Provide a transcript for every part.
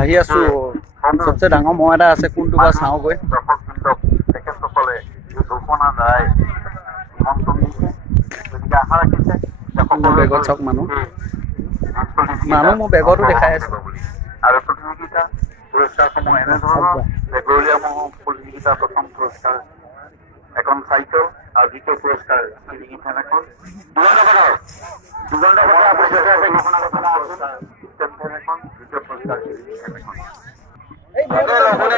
আহি আছো সবচে ডাঙৰ মহ এটা আছে কোনটো বা চাওঁ গৈ তেখেতসকলে এই ঘোষণা দ্বাৰাই নিমন্ত্ৰণ দিছে গতিকে আশা ৰাখিছে মোৰ বেগত চাওক মানুহ মোৰ বেগতো দেখাই আছে আৰু প্ৰতিযোগিতা পুৰস্কাৰসমূহ এনেধৰণৰ গৌৰীয়া মহ প্ৰতিযোগিতা প্ৰথম পুৰস্কাৰ এখন চাইকেল আৰু দ্বিতীয় পুৰস্কাৰ ফেন এখন দুজন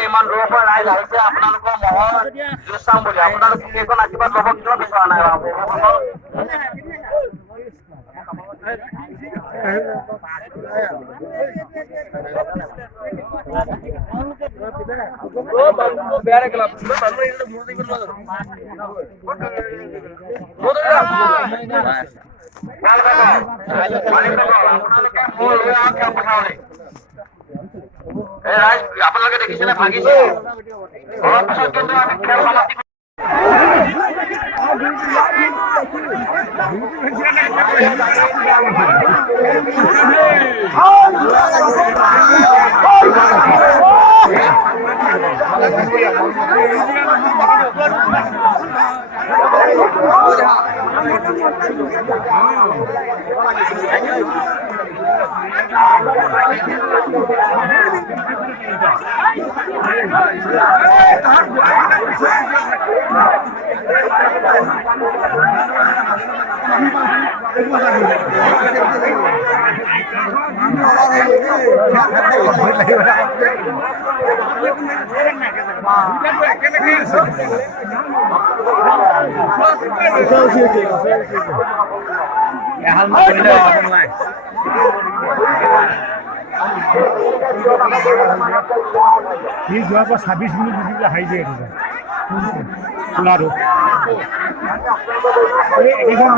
ইমান দূৰৰ পৰা ৰাইজ আহিছে আপোনালোকৰ মহৰ যুঁজ চাম বুলি আপোনালোকে সেইখন আশীৰ্বাদ ল'ব কিয় বিচৰা নাই আপোনালোকে দেখিছেনে ভাগিছে অলপ পিছত কিন্তু আমি খেল সমাপ্তি সি যোৱাৰ পৰা 26 মিনিট যদি হাই যায় খোলাটো এইখন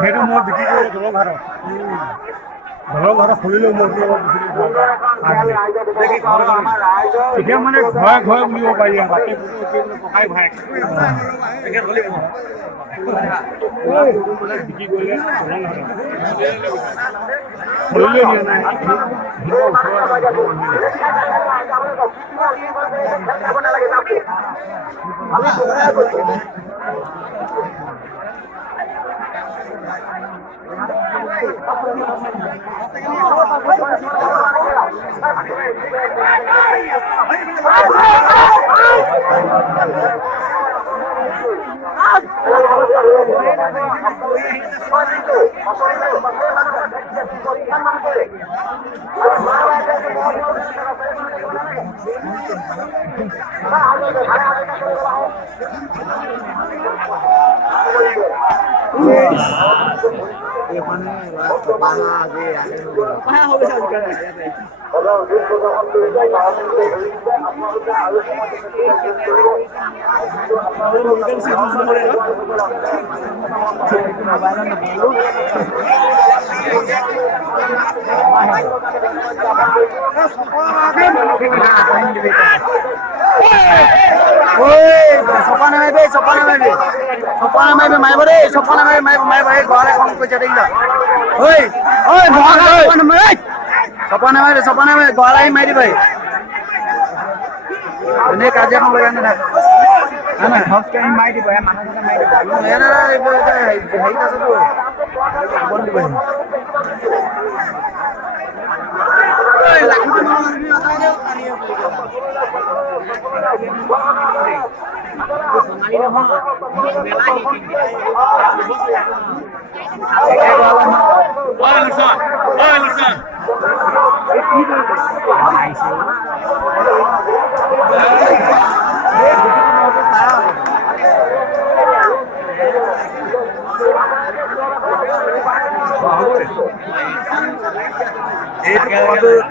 সেইটো মই বিক্ৰী কৰিলে দলৰ ঘৰত খুলিলেও মই এতিয়া মানে ঘৰে ঘৰে বুলিব পাৰি বাটে ককাই ভাই বিক্ৰী কৰিলে খুলিলে দিয়া নাই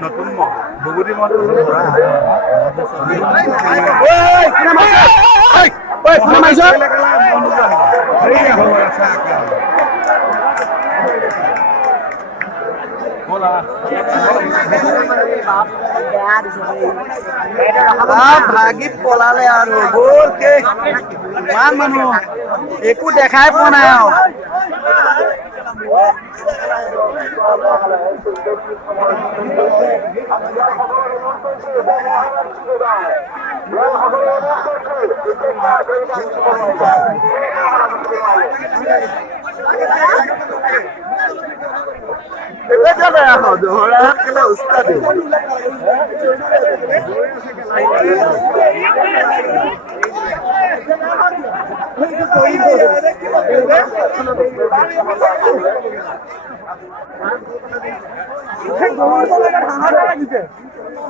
নতুন মহ বগুড়ি মহটো ভাগি পলালে আৰু গ'লকে ইমান মানুহ একো দেখাই পোৱা নাই আৰু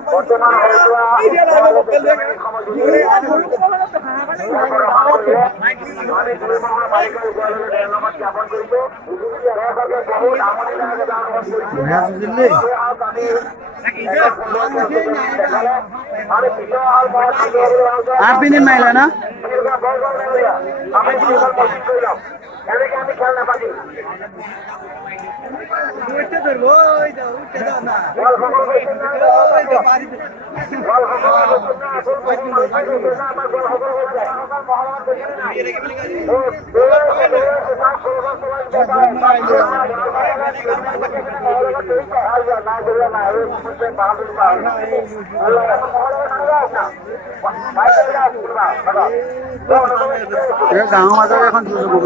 বৰ্তমান জ্ঞাপন কৰিছো বহুত आठ मिनिट मारिला ना আমি খেল নাপাতি গাঁৱৰ মাজত এখন যুঁজ হ'ব